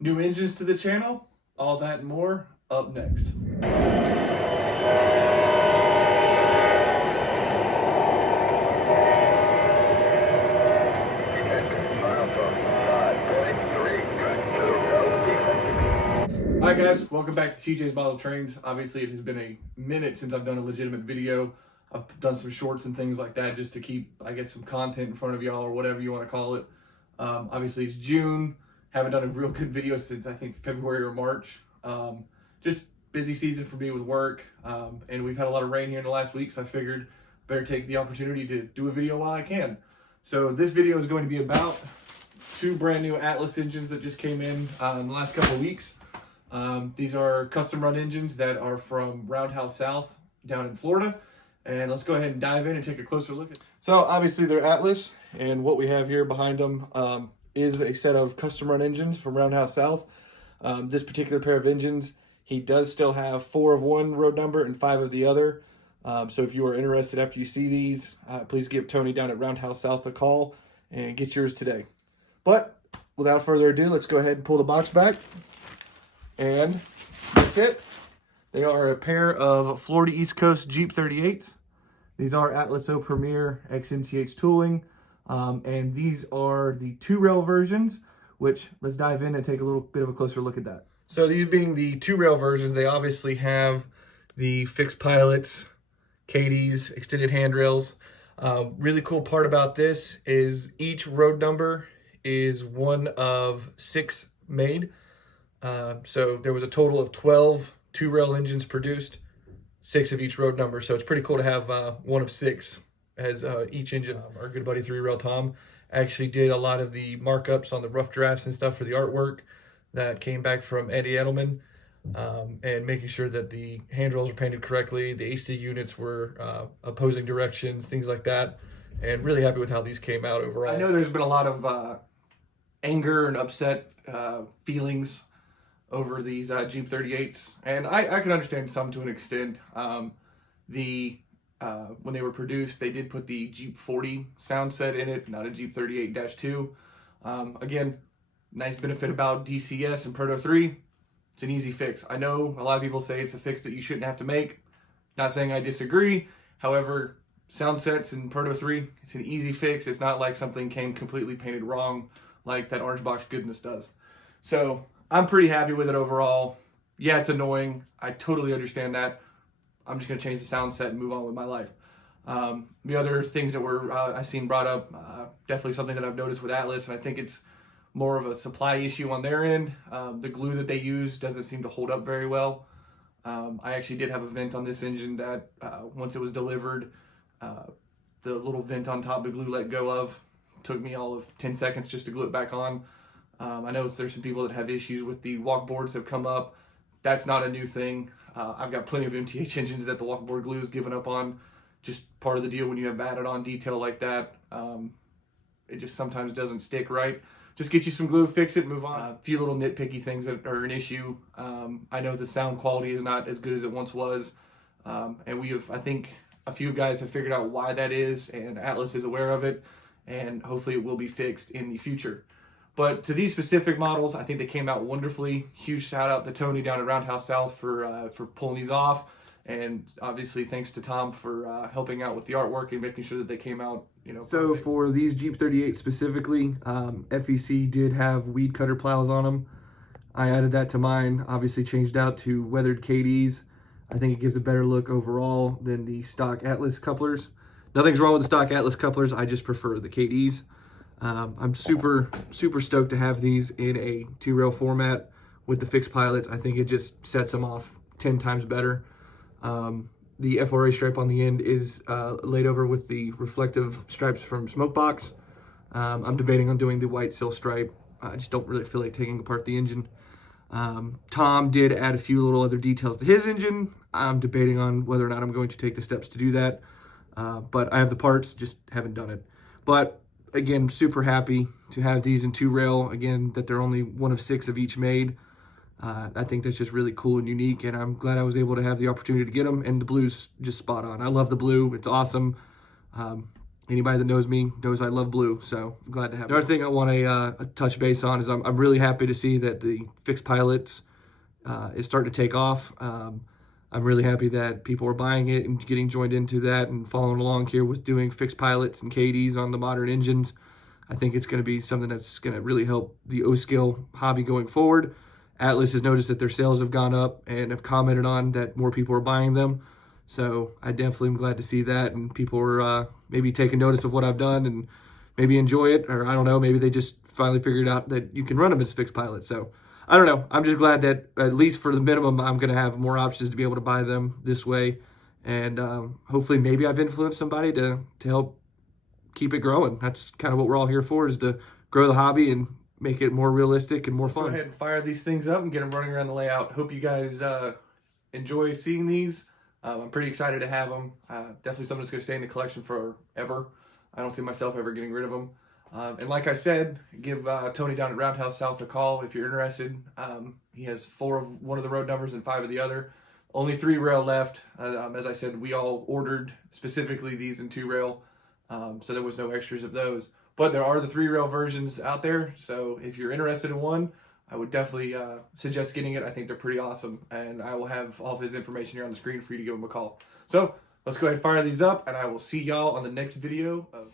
New engines to the channel, all that and more up next. Hi guys, welcome back to TJ's Model Trains. Obviously it has been a minute since I've done a legitimate video. I've done some shorts and things like that just to keep, I guess, some content in front of y'all or whatever you want to call it. Obviously it's June. Haven't done a real good video since I think February or March. Just busy season for me with work. And we've had a lot of rain here in the last week, so I figured better take the opportunity to do a video while I can. So this video is going to be about two brand new Atlas engines that just came in the last couple of weeks. These are custom run engines that are from Roundhouse South down in Florida. And let's go ahead and dive in and take a closer look at. So obviously they're Atlas, and what we have here behind them is a set of custom run engines from Roundhouse South. This particular pair of engines, he does still have 4 of one road number and 5 of the other. So if you are interested after you see these, please give Tony down at Roundhouse South a call and get yours today. But without further ado, let's go ahead and pull the box back. And that's it. They are a pair of Florida East Coast GP38s. These are Atlas O Premier XMTH tooling. And these are the 2-rail versions, which let's dive in and take a little bit of a closer look at that. So these being the 2-rail versions, they obviously have the fixed pilots, KDs, extended handrails. Really cool part about this is each road number is one of 6 made. So there was a total of 12 2-rail engines produced, 6 of each road number. So it's pretty cool to have one of 6 as each engine. Our good buddy 3-rail Tom actually did a lot of the markups on the rough drafts and stuff for the artwork that came back from Eddie Edelman, and making sure that the handrails were painted correctly, the AC units were opposing directions, things like that. And really happy with how these came out overall. I know there's been a lot of anger and upset feelings over these GP38s, and I can understand some to an extent. When they were produced, they did put the GP40 sound set in it, not a GP38-2. Again, nice benefit about DCS and Proto 3, it's an easy fix. I know a lot of people say it's a fix that you shouldn't have to make. Not saying I disagree. However, sound sets in Proto 3, it's an easy fix. It's not like something came completely painted wrong like that orange box goodness does. So I'm pretty happy with it overall. Yeah, it's annoying. I totally understand that. I'm just going to change the sound set and move on with my life. The other things that were I've seen brought up, definitely something that I've noticed with Atlas, and I think it's more of a supply issue on their end. The glue that they use doesn't seem to hold up very well. I actually did have a vent on this engine that once it was delivered, the little vent on top the glue let go of. Took me all of 10 seconds just to glue it back on. I know there's some people that have issues with the walkboards that have come up. That's not a new thing. I've got plenty of MTH engines that the walkboard glue is given up on. Just part of the deal when you have added on detail like that. It just sometimes doesn't stick right. Just get you some glue, fix it, move on. A few little nitpicky things that are an issue. I know the sound quality is not as good as it once was. And I think a few guys have figured out why that is, and Atlas is aware of it, and hopefully it will be fixed in the future. But to these specific models, I think they came out wonderfully. Huge shout out to Tony down at Roundhouse South for pulling these off. And obviously thanks to Tom for helping out with the artwork and making sure that they came out, So perfect. For these GP38 specifically, FEC did have weed cutter plows on them. I added that to mine, obviously changed out to weathered KDs. I think it gives a better look overall than the stock Atlas couplers. Nothing's wrong with the stock Atlas couplers, I just prefer the KDs. I'm super stoked to have these in a 2-rail format with the fixed pilots. I think it just sets them off 10 times better. The FRA stripe on the end is laid over with the reflective stripes from Smokebox. I'm debating on doing the white sill stripe. I just don't really feel like taking apart the engine. Tom did add a few little other details to his engine. I'm debating on whether or not I'm going to take the steps to do that. But I have the parts, just haven't done it. But again, super happy to have these in 2-rail. Again, that they're only one of 6 of each made. I think that's just really cool and unique, and I'm glad I was able to have the opportunity to get them. And the blue's just spot on. I love the blue. It's awesome. Anybody that knows me knows I love blue, so I'm glad to have it. Another thing I want to touch base on is I'm really happy to see that the fixed pilots is starting to take off. I'm really happy that people are buying it and getting joined into that and following along here with doing fixed pilots and KDs on the modern engines. I think it's going to be something that's going to really help the O-scale hobby going forward. Atlas has noticed that their sales have gone up and have commented on that more people are buying them. So I definitely am glad to see that, and people are maybe taking notice of what I've done and maybe enjoy it, or I don't know, maybe they just finally figured out that you can run them as fixed pilots. So I don't know. I'm just glad that at least for the minimum, I'm going to have more options to be able to buy them this way. And hopefully maybe I've influenced somebody to help keep it growing. That's kind of what we're all here for, is to grow the hobby and make it more realistic and more fun. Go ahead and fire these things up and get them running around the layout. Hope you guys enjoy seeing these. I'm pretty excited to have them. Definitely something that's going to stay in the collection forever. I don't see myself ever getting rid of them. And like I said, give Tony down at Roundhouse South a call if you're interested. He has 4 of one of the road numbers and 5 of the other. Only 3 rail left. As I said, we all ordered specifically these in 2 rail, so there was no extras of those. But there are the 3 rail versions out there, so if you're interested in one, I would definitely suggest getting it. I think they're pretty awesome, and I will have all of his information here on the screen for you to give him a call. So let's go ahead and fire these up, and I will see y'all on the next video of